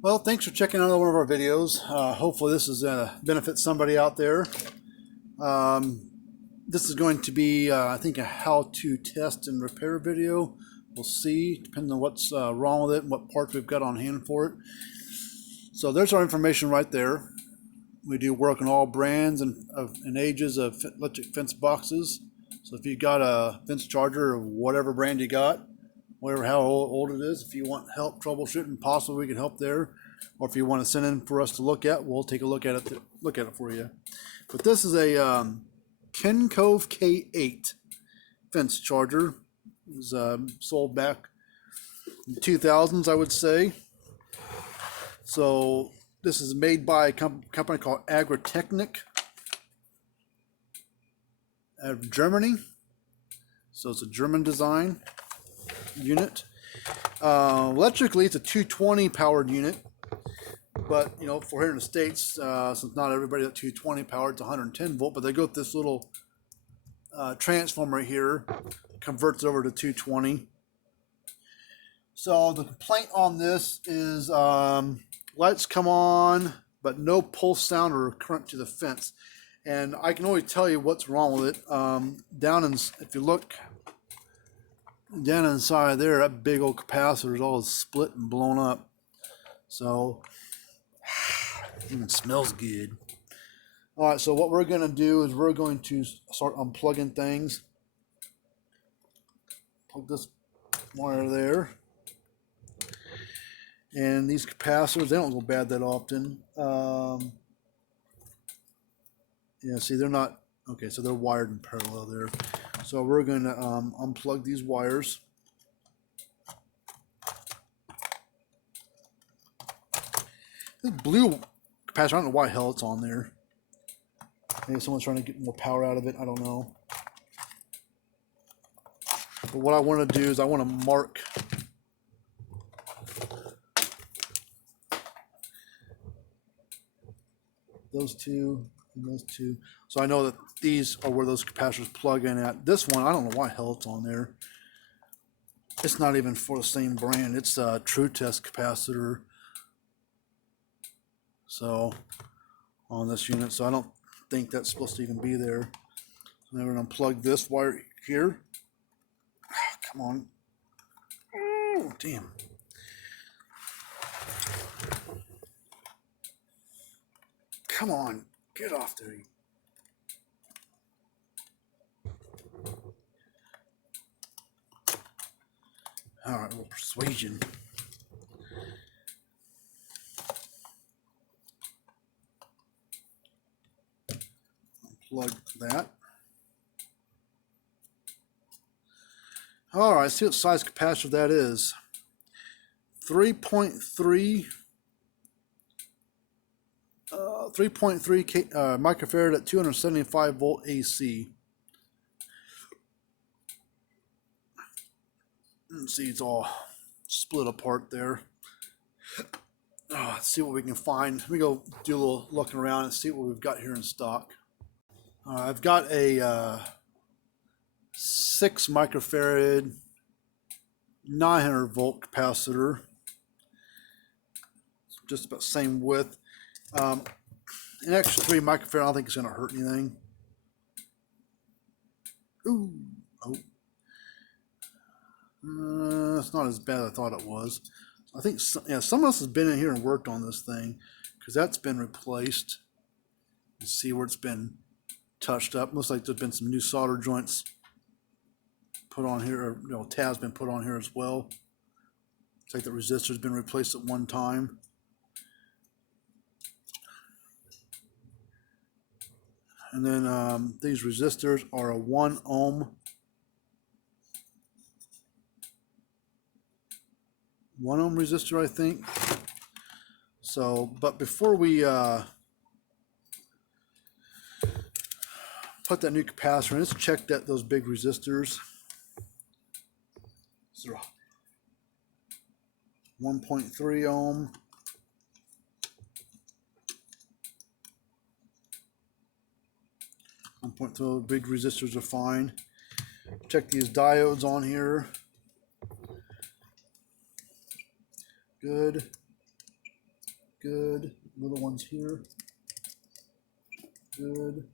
Well, thanks for checking out one of our videos. Hopefully this is benefit somebody out there. This is going to be, I think, a how-to test and repair video. We'll see, depending on what's wrong with it and what parts we've got on hand for it. So there's our information right there. We do work on all brands and ages of electric fence boxes. So if you've got a fence charger or whatever brand you got, whatever how old it is, if you want help troubleshooting, possibly we can help there. Or if you want to send in for us to look at, we'll take a look at it for you. But this is a Kencove K8 fence charger. It was sold back in the 2000s, I would say. So this is made by a company called Agritechnic out of Germany. So it's a German design unit. Electrically, it's a 220 powered unit. But, you know, for here in the States, since not everybody at 220 powered, it's 110 volt, but they go with this little transformer here, converts over to 220. So the complaint on this is lights come on, but no pulse sound or current to the fence. And I can always tell you what's wrong with it. If you look down inside there, that big old capacitor is all split and blown up. So it smells good. All right, so what we're going to do is we're going to start unplugging things. Plug this wire there. And these capacitors, they don't go bad that often. Yeah, see, they're not, okay, so they're wired in parallel there. So we're going to unplug these wires. This blue capacitor, I don't know why the hell it's on there. Maybe someone's trying to get more power out of it, I don't know. But what I want to do is I want to mark those two and those two. So I know that these are where those capacitors plug in at. This one, I don't know why the hell it's on there. It's not even for the same brand. It's a True Test capacitor. So on this unit, so I don't think that's supposed to even be there. So I'm going to unplug this wire here. Oh, come on. Oh, damn. Come on, get off there. All right, well, persuasion. Unplug that. All right, see what size capacitor that is. 3.3 microfarad at 275 volt AC. Let's see, it's all split apart there. Oh, let's see what we can find. Let me go do a little looking around and see what we've got here in stock. I've got a 6 microfarad 900 volt capacitor. Just about same width. An extra 3 microfarad, I don't think it's going to hurt anything. Ooh, oh. It's not as bad as I thought it was. I think someone else has been in here and worked on this thing, because that's been replaced. You see where it's been touched up. Looks like there's been some new solder joints put on here, or tabs been put on here as well. It's like the resistor's been replaced at one time. And then these resistors are a 1 ohm. 1 ohm resistor, I think. So, but before we put that new capacitor in, let's check those big resistors. So 1.3 ohm. Big resistors are fine. Check these diodes on here. Good. Good. Little ones here. Good.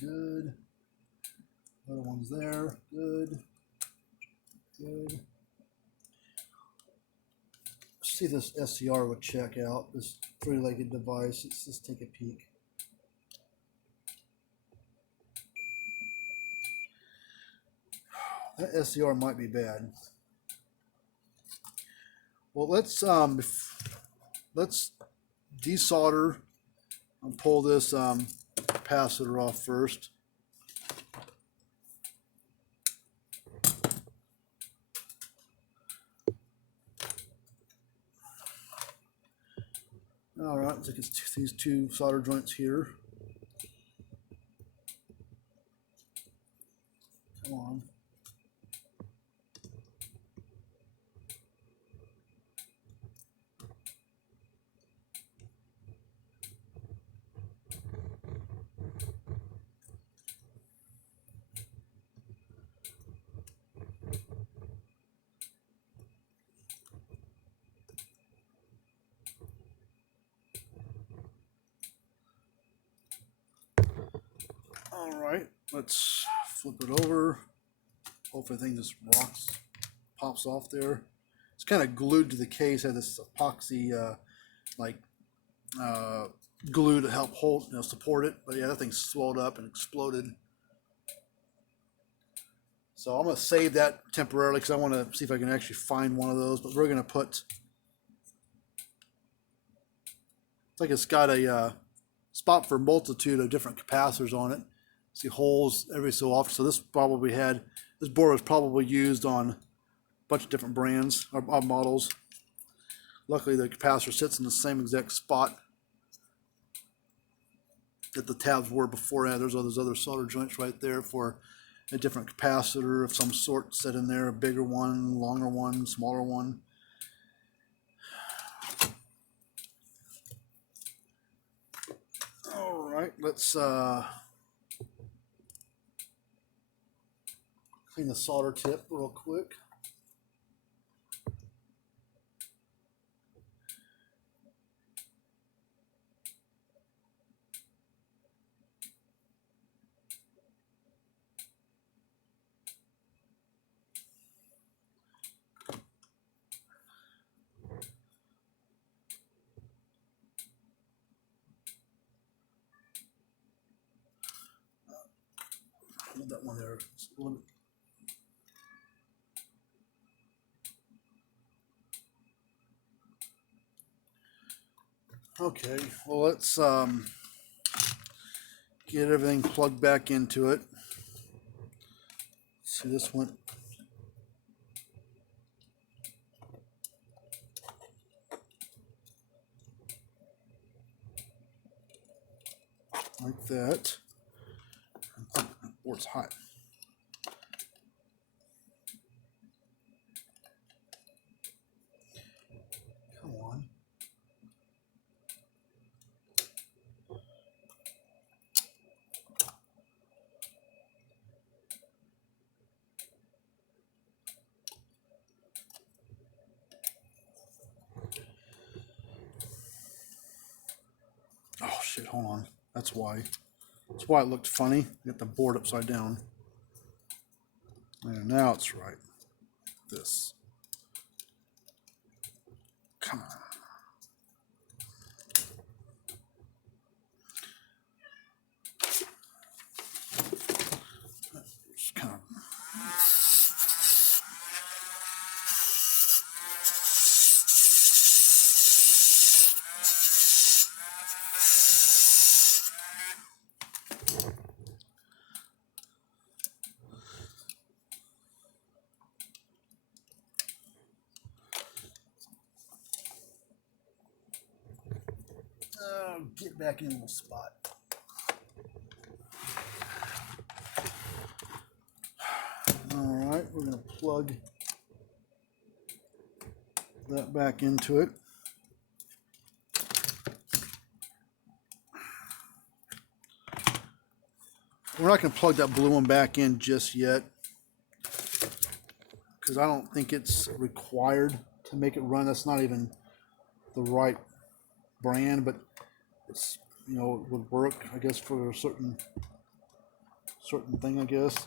Good. Little ones there. Good. Good. See this SCR would check out, this three-legged device. Let's just take a peek. That SCR might be bad. Well, let's desolder and pull this capacitor off first. All right, let's take these two solder joints here. Come on. All right, let's flip it over. Hopefully everything just pops off there. It's kind of glued to the case. Has this epoxy glue to help support it. But yeah, that thing swelled up and exploded. So I'm gonna save that temporarily because I want to see if I can actually find one of those. But we're gonna put, it's like it's got a spot for a multitude of different capacitors on it. See holes every so often. So this board was probably used on a bunch of different brands or models. Luckily the capacitor sits in the same exact spot that the tabs were before. Yeah, there's all those other solder joints right there for a different capacitor of some sort set in there, a bigger one, longer one, smaller one. All right, let's clean the solder tip real quick. Hold that one there. Okay, well let's get everything plugged back into it. See, this went like that. That board's hot. Come on. Oh shit, hold on. That's why. That's why it looked funny. Get the board upside down. And now it's right. This. Come on. Just kind of. Get back in a little spot. All right, we're going to plug that back into it. We're not going to plug that blue one back in just yet because I don't think it's required to make it run. That's not even the right brand, but it's, you know, it would work, I guess, for a certain thing, I guess.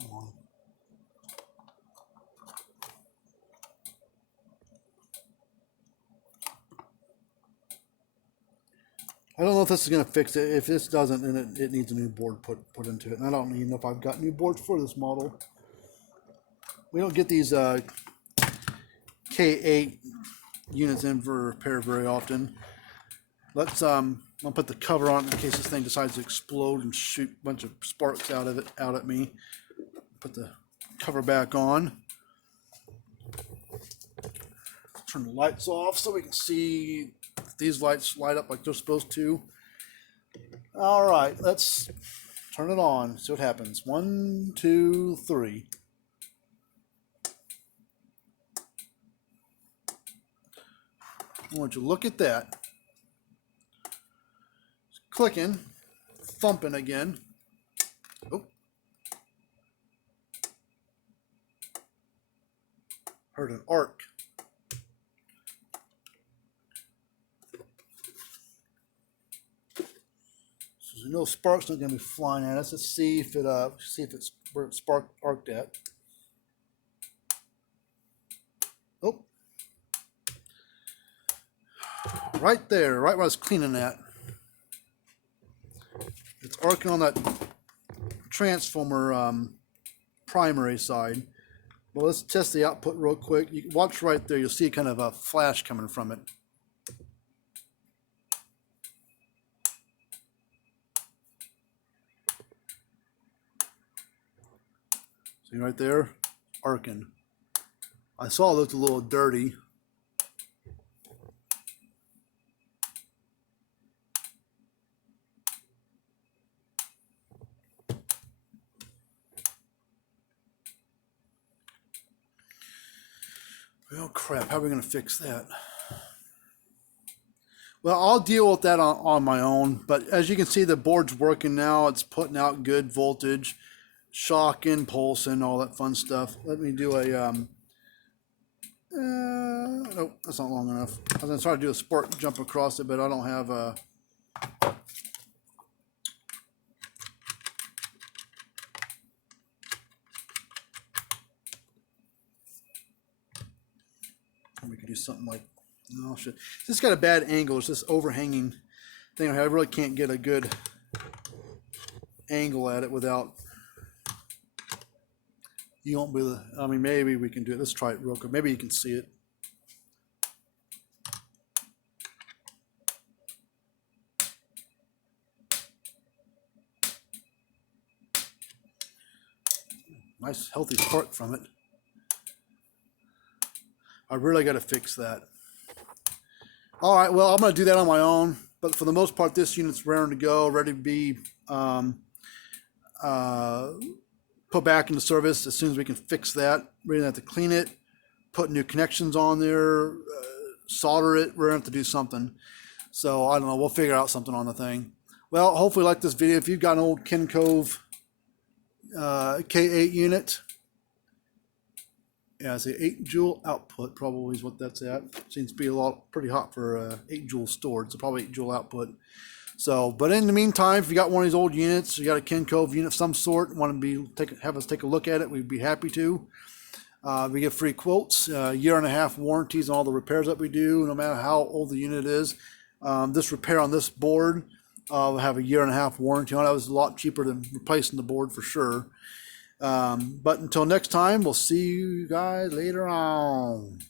Come on. I don't know if this is going to fix it. If this doesn't, then it needs a new board put into it. And I don't even know if I've got new boards for this model. We don't get these K8 units in for repair very often. Let's I'll put the cover on in case this thing decides to explode and shoot a bunch of sparks out at me. Put the cover back on. Turn the lights off so we can see if these lights light up like they're supposed to. All right, let's turn it on, see what happens. 1, 2, 3. I want you to look at that. It's clicking, thumping again. Oh. Heard an arc. So no sparks not gonna be flying at us. Let's see if it's where it arced at. Oh. Right there, right where I was cleaning that. It's arcing on that transformer primary side. Well, let's test the output real quick. You can watch right there. You'll see kind of a flash coming from it. See right there? Arcing. I saw it looked a little dirty. Oh crap, how are we going to fix that? Well, I'll deal with that on my own, but as you can see, the board's working now. It's putting out good voltage, shocking, pulsing, all that fun stuff. Let me do a, nope, that's not long enough. I was going to try to do a spark jump across it, but I don't have a, we could do something like, oh shit. This got a bad angle. It's this overhanging thing. I really can't get a good angle at it without, you won't be able to, I mean, maybe we can do it. Let's try it real quick. Maybe you can see it. Nice healthy spark from it. I really got to fix that. All right, well, I'm going to do that on my own, but for the most part, this unit's raring to go, ready to be put back into service as soon as we can fix that. We're going to have to clean it, put new connections on there, solder it. We're going to have to do something. So I don't know. We'll figure out something on the thing. Well, hopefully you like this video. If you've got an old Kencove K8 unit, yeah, it's an 8 joule output, probably is what that's at. Seems to be pretty hot for 8 joule stored, so probably 8 joule output. So, but in the meantime, if you got one of these old units, you got a Kencove unit of some sort, want to have us take a look at it, we'd be happy to. We get free quotes, 1.5 year warranties on all the repairs that we do, no matter how old the unit is. This repair on this board will have a 1.5 year warranty on it. That was a lot cheaper than replacing the board for sure. But until next time, we'll see you guys later on.